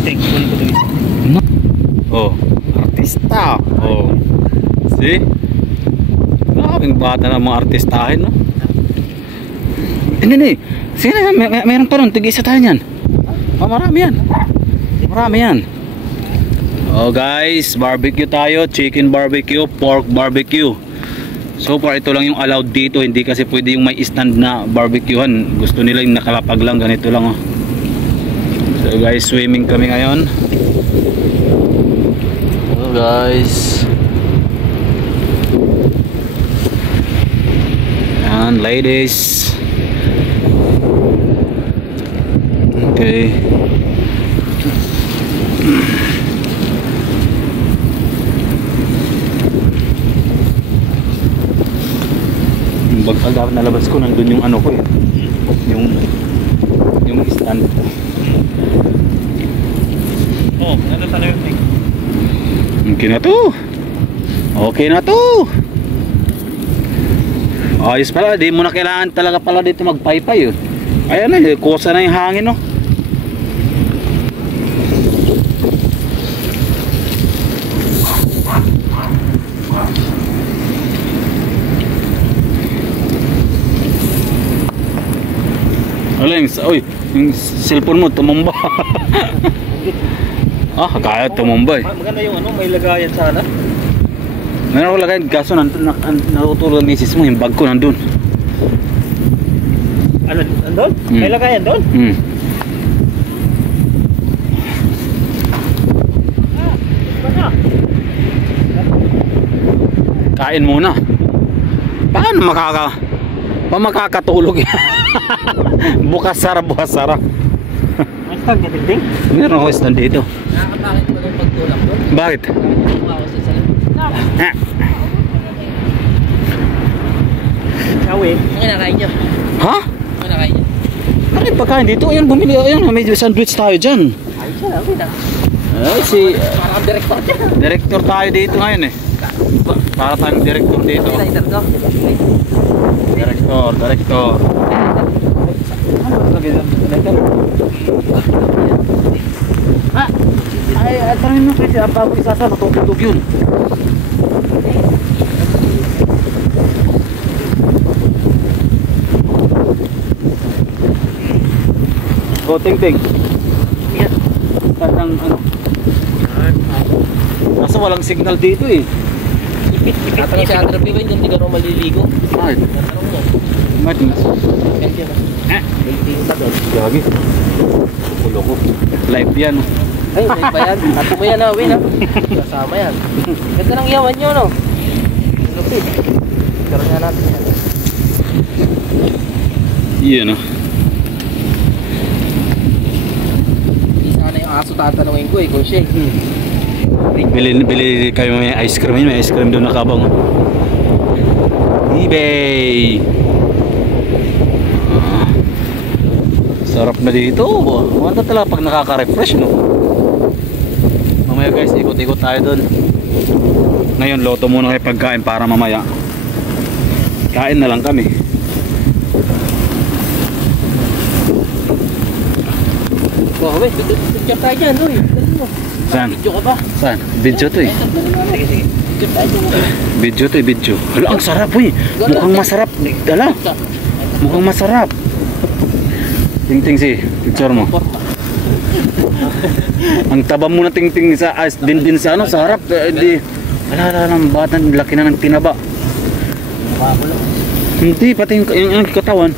Thankful ko dito. Oh, artista. Oh. See? Maraming bata na mga artistahin, no? Hindi. Sige na, mayroon pa rin. Tig-isa tayo yan. Oh, marami yan. Marami yan. Oh guys, barbecue tayo. Chicken barbecue, pork barbecue. So far, ito lang yung allowed dito. Hindi kasi pwede yung may stand na barbecuehan. Gusto nila yung nakalapag lang. Ganito lang, oh. So guys, swimming kami ngayon. Hello guys. Ayan, ladies. Okay. Yung bagpag dapat nalabas ko, nandun yung ano ko eh. Yung stand. Oh, ano sana yung thing? Okay na to. Okay na to. Ayos pala, di mo na kailangan talaga pala dito magpaypay. Ayan na, kusa na yung hangin, no. Oy, yung cellphone mo tumumba. Kaya tumumba eh. Maganda yung ano, may lagayan sana. Meron ako lagayan, kaso natutulog ang misis mo, yung bag ko nandun. Ano, nandun? May lagayan doon? Kain muna. Paano makakatulog yan? Bukas sara. May stand ka, Ting? Meron ako stand dito. Nakakapakit mo ng pagtulak doon? Bakit? Sawi. Ang kinakain nyo? Ha? Ang kinakain nyo? Bakit pagkain dito? Ayan, bumili. Ayan, may sandwich tayo dyan. Ayos na, okay na. Ay, si Parang director dyan. director tayo dito ngayon eh. Para tayong director dito. Lighter ko. Director. Ano lagi dyan? Director? Ay, tanongin mo kasi, bago isasa, natutulog yun. Go, Ting. Yan. Parang ano? Kaso walang signal dito eh. Tatanong si Andrew P. Wayne, hindi ka rin maliligo. Bakit? Tatanong mo. Bakit? Kasi mo. Maliligo ka doon. Gagi. Pulo ko. Live yan. Ay, may ba yan? Tato mo yan ha, Win ha. Kasama yan. Ganda ng yawan nyo, no? Lupit. Karoon nga natin yan. Iyan oh. Hindi sana yung aso tatanungin ko eh, kung siya Bili kayo may ice cream. May ice cream doon nakabang. eBay. Sarap na dito. Maganda talaga pag nakaka-refresh, no? Mamaya guys, ikot-ikot tayo doon. Ngayon, loto muna kayo pagkain para mamaya kain na lang kami. Oh, wait, picture tayo dyan, Uy. Saan? Video ka ba? Saan? Video to eh. Sige. Picture tayo dyan. Video to eh, video. Hala, ang sarap eh. Mukhang masarap. Dala. Mukhang masarap. Ting si, picture mo. Ang taba mo na ting sa din sa ano, sa harap. Di, wala ng bata, laki na ng tinaba. Hindi, pati yung katawan.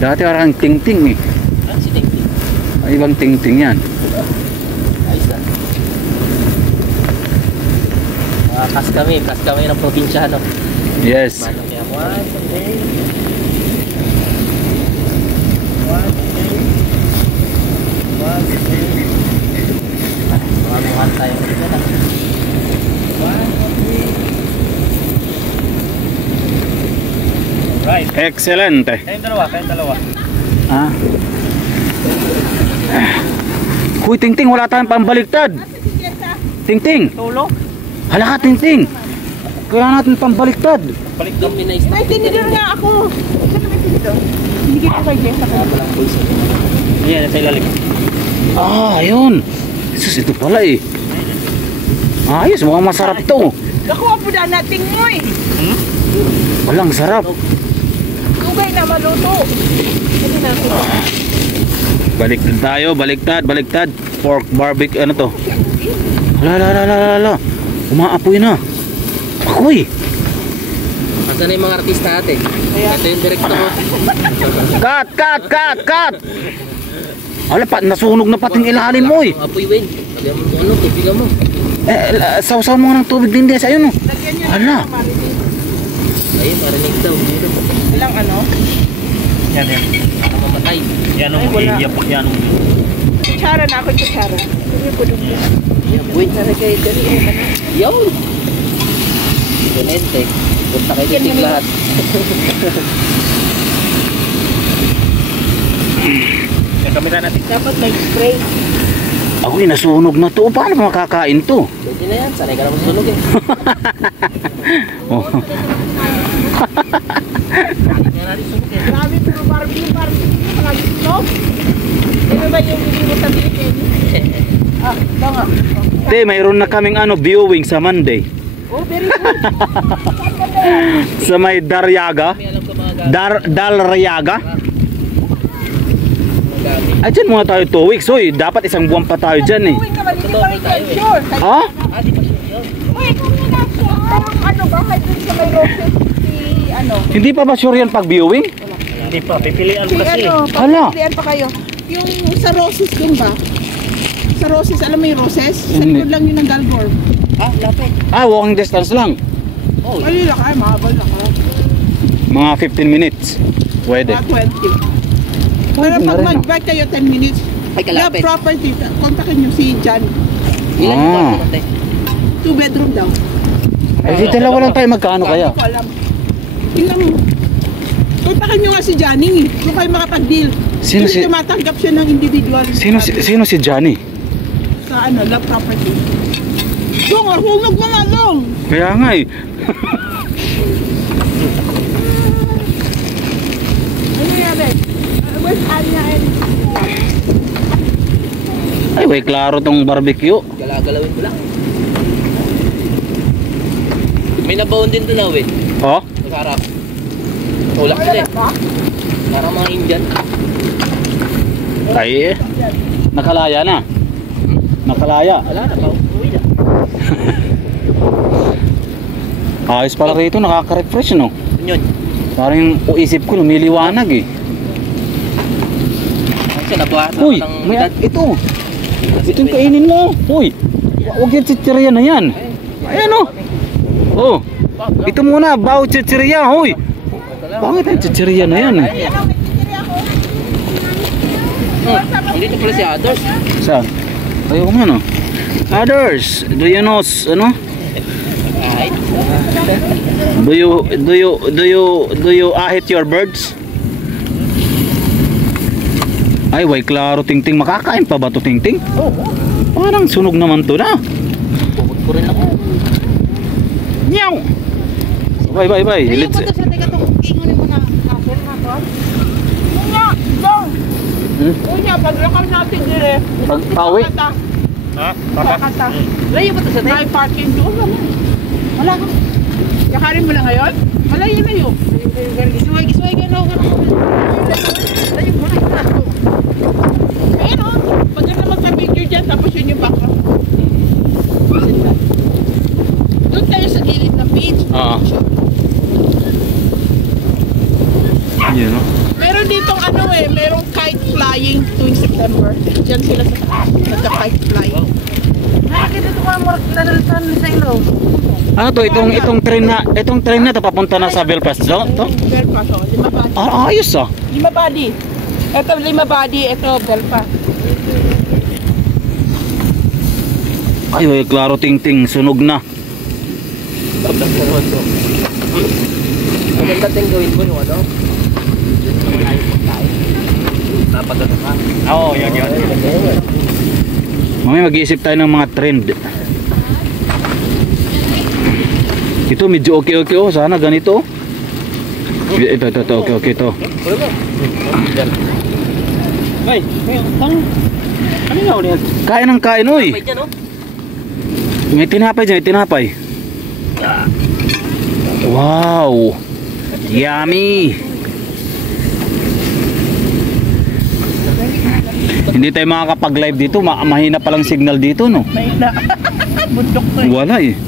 Dati parang ting eh. Ah, si Ting. Ay, ibang ting yan. Ayos na. Kas kami ng probinsyano. Yes. Manong kaya one day. Mamuhan tayo dito na. Right. Excelente. Kayong dalawa. Ah. Huy, Ting, wala tayong pambaliktad. Ting. Tulo? Hala ka, Ting. Kaya natin pambaliktad. Balik daw pinay-stop. May tinidor nga ako. Saan may tinidor? Hindi kita kay Jess. Walang voice. Yan, sa ilalim. Ah, ayun. Jesus, ito pala eh. Ayos, mukhang masarap to. Nakuha po na natin mo eh. Walang sarap. Kugay na maluto. Hindi na ako. Baliktad tayo, baliktad. Pork barbecue, ano to? Hala. Umaapoy na. Akoy. Asan na yung mga artista natin? Ito yung director mo. Cut! Hala, nasunog na pating ilalim mo eh. Ang apoy, Win. Sabi mo kung ano, tubigan mo. Sausaw mo nga ng tubig din, Des. Ayun, oh. Lagyan nyo Hala. na marinig. Ayun, marinig daw. Ilang ano? Yan. Baka mamatay. Yan Ay, wala. yan. Kutsara na ako, kutsara. Hindi ko dun. Yan, Win. Naragay, dali. Yun! Pinente. Punta kayo titig lahat. Yung kamera natin. Dapat may spray. Ako'y nasunog na to. Paano makakain to? Pwede na yan. Sanay ka na magsunog eh. Oh. Grabe, pero barbecue. Marami snog. Ano ba yung hindi mo sabihin? Ito nga. Te, mayroon na kaming viewing sa Monday. Oh, very good. Sa may Daryaga. May alam ka mga gamit. Dalryaga. Ay, dyan muna tayo 2 weeks. Hoy, dapat isang buwan pa tayo dyan eh. Uy, naman, hindi pa rin yan sure. Ha? Ah, di ba siya yun? Uy, kung nila, parang ano ba, doon sa may roses, Hindi pa ba sure yan pag viewing? Hindi pa, pipilian mo kasi. Hala. pagpilian pa kayo. Yung sa roses din ba? Sa roses, alam mo yung roses? Sa Hindi. likod lang yun ng Dalgor. Ah, lapit. Walking distance lang. Oh, Ay, laka, mahabal na ka. Mga 15 minutes. Pwede. Mga 20. Pero Pwede na pag rin, mag-bike kayo 10 minutes, Ay, kalapit. love property, kontakin nyo si John. ilan yung Ah. kwarto natin? 2 bedroom daw. Ay, di dalawa lang tayo. Magkano kaya? Hindi ko alam. Tingnan mo. Kontakin nyo nga si Johnny. Kung kayo makapag-deal. Sino Kasi si- tumatanggap siya ng individual. Sino si Johnny? Sa love property. Dong, hulog mo nga, Dong. Kaya nga eh. Ano yan, West Anya and... Ay, way klaro tong barbecue. Galagalawin ko lang. May nabaon din doon na, Win. Oh? Sa harap. Tulak sila eh. ba? Parang mga Indian. Ay, nakalaya na. Nakalaya. Wala na, pauwi na. Ayos pala rito, nakaka-refresh no. Yun. Parang yung isip ko lumiliwanag eh. Kasi nabuhasa Uy, ng may edad. ito. Ito yung kainin mo. Uy, huwag yung chichirya na yan. Ayan o. Oh, ito muna, bawo chichirya. Uy, bakit ang chichirya na yan eh? Hindi pala si Others. Saan? Ayaw mo no. Others, do you know, ano? Ay, Do you ahit your birds? Ay, way klaro Tingting. Makakain pa ba to Tingting? Parang sunog naman to na. bukod ko rin ako. Meow. Bye. Let's Sa teka itong ingunin mo na kasel na to. Unya, Dong. Unya, paglakaw natin dire. Pagpawi. Ha? Pakata. Layo ba ito sa May parking doon. Wala ka. Yakarin mo na ngayon? Malayo. Gisway, gano'n. Layo mo na ito. Ayun o. Pag na magka-picture dyan, tapos yun yung background. Doon tayo sa gilid ng beach. Oo. Yan o. Meron ditong merong kite flying tuwing September. Diyan sila sa taas. Nagka-kite flying. Nakakita ito mga lalalitan sa ilaw. Ano to? Itong train na to papunta na sa Belfast zone to? Belfast, oh. 5 body. Ayos ah. 5 body. Ito 5 body, ito Belfast. Ay, way klaro Tingting. Sunog na. Tablas na naman to. Maganda din gawin ko yung ano. Dapat na ka. Oo, yun. Mamaya mag-iisip tayo ng mga trend. Ito medyo okay oh. Sana ganito. Ito okay ito. Ay, ano nga ulit? Kain ng kain, uy. May dyan, oh. May tinapay dyan, may tinapay. Wow. Yummy. Hindi tayo makakapag-live dito. Mahina palang signal dito, no? May na. Bundok to eh. Wala eh.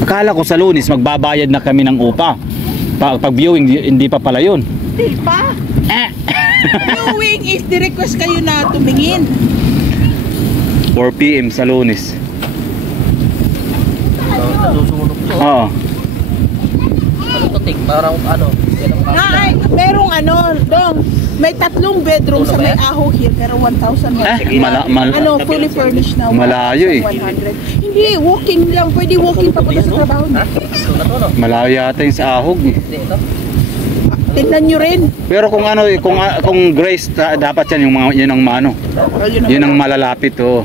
Akala ko sa Lunes magbabayad na kami ng upa. Pag viewing, hindi pa pala yun. Di pa. Viewing is the request kayo na tumingin. 4 PM sa Lunes. Nasusunog to. Oo. Ano to, Tik? Parang ano? Yan ang Ay, merong ano, dong. May 3 bedroom sa may Aho Hill pero 1,000. Ano, fully furnished na. Malayo eh. 100. Hindi, walking lang. Pwede walking papunta sa trabaho niya. Ito na to, no? Malayo yata yung sa Ahog eh. Hindi, ito. Tingnan nyo rin. Pero kung ano eh, kung Grace dapat yan yung mga yun ang ano. Yun ang malalapit oh.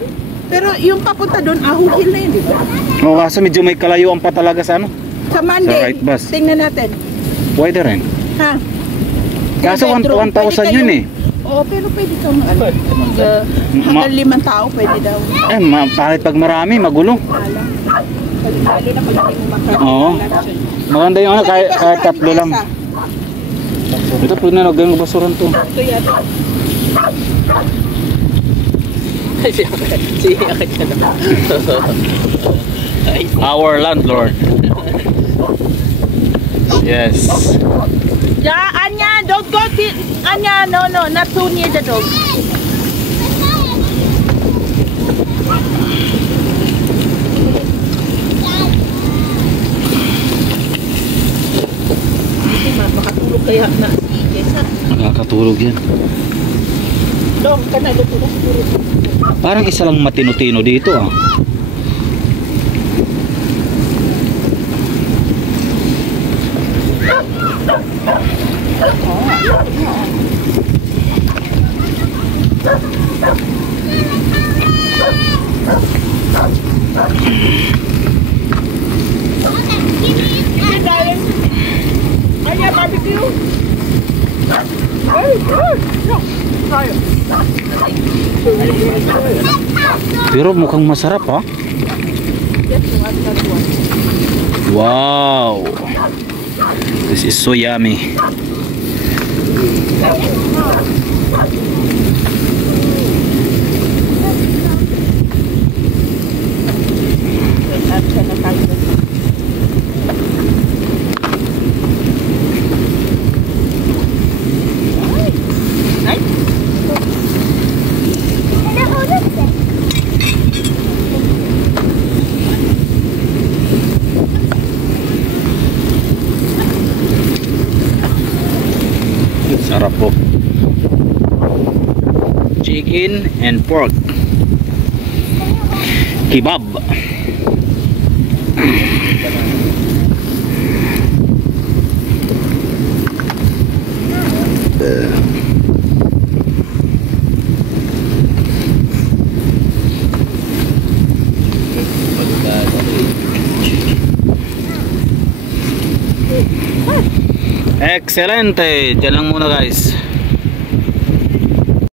Pero yung papunta doon, Aho Hill na yun, di ba? Oh, kaso medyo may kalayuan pa talaga sa ano. Sa Monday, Sa right bus. tingnan natin. Pwede rin. Ha? Kaso 1,000 yun eh. Oo, pero pwede kang ano. Hanggang 5 tao, pwede daw. Eh, kahit pag marami, magulo. Alam. Lalo na pag hindi mo makakita. Oo. Maganda yung ano, kahit 3 lang. Ito, pwede na nagawin ng basuran to. Ito yata. Siya ka dyan. Our landlord. Yes. Yeah, Anya, don't go to... Anya, no, not too near the dog. Kasi makatulog kaya na si Kesa. Nakakatulog yan. Dong, ka na, luto na siguro. Parang isa lang matino-tino dito ah. Hey, darling. Anya, barbecue. Hey, hey. No, tayo. Pero mukhang masarap ha. Wow. This is so yummy. Sarap po. Chicken and pork. Kebab. Excelente. Diyan lang muna guys.